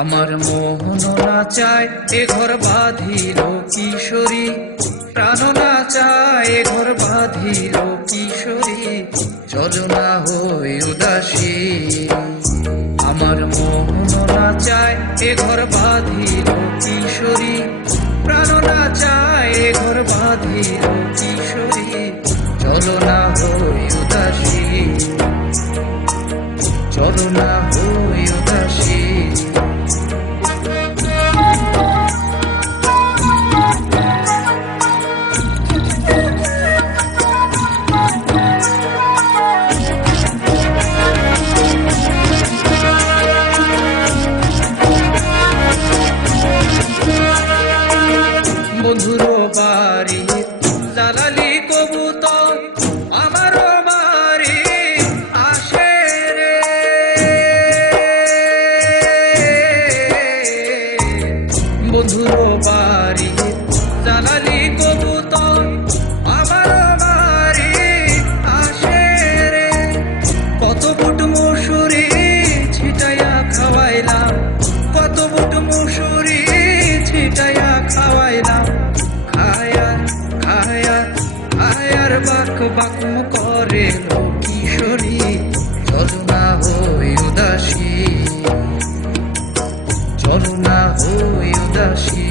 আমার মোহন না চায় এ ঘর বাঁধিল কিশোরী, প্রাণ না চায় এ ঘর বাঁধিল কিশোরী, চলো না হই উদাসী। আমার মোহন না চায় এ ঘর বাঁধিল কিশোরী, প্রাণ না চায় এ ঘর বাঁধিল কিশোরী, চলো না হই উদাসী, চলো না হই উদাসী। বন্ধুর বাড়ি জালালি কবুতর আমার বাড়ি আসে রে, বন্ধুর বাড়ি জালালি কবুতর আমার বাড়ি আসে রে। কত বুট মুসুরি ছিটাইয়া খাওয়াইলাম, কত বুট মুসুরি ছিটাইয়া খাওয়াইলাম, খায়ার খায়ার খায়ার বাক বাক করে কিশোরী, চলো না হই উদাসী, চলো না হই উদাসী।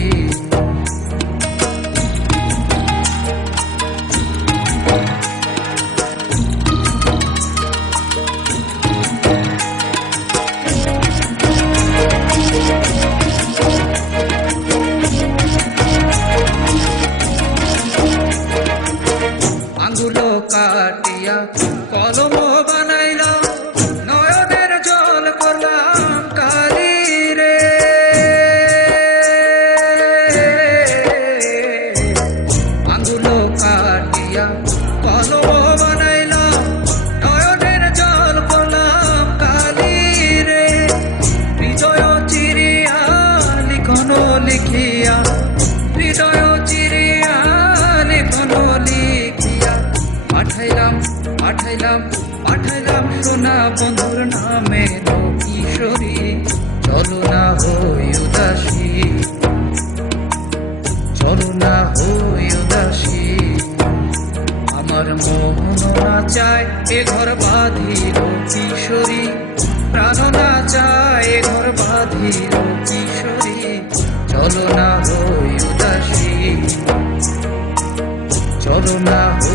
আঙ্গুল কাটিয়া কলম বানাইলাম, নয়নের জল করলাম কালি রে। আঙ্গুল কাটিয়া কলম বানাইলাম, নয়নের জল করলাম কালি রে। হৃদয় চিরিয়া লিখন লিখিয়া, হৃদয় চিরিয়া লিখন লিখিয়া, পাঠাইলাম পাঠাইলাম পাঠাইলাম সোনা বন্ধুর নামে কিশোরী, চলো না হই উদাসী, চলো না হই উদাসী। আমার মোহন না চায় এ ঘর বাঁধিল কিশোরী, প্রাণ না চায় এ ঘর বাঁধিল কিশোরী, চলো না হই উদাসী, চলো না হই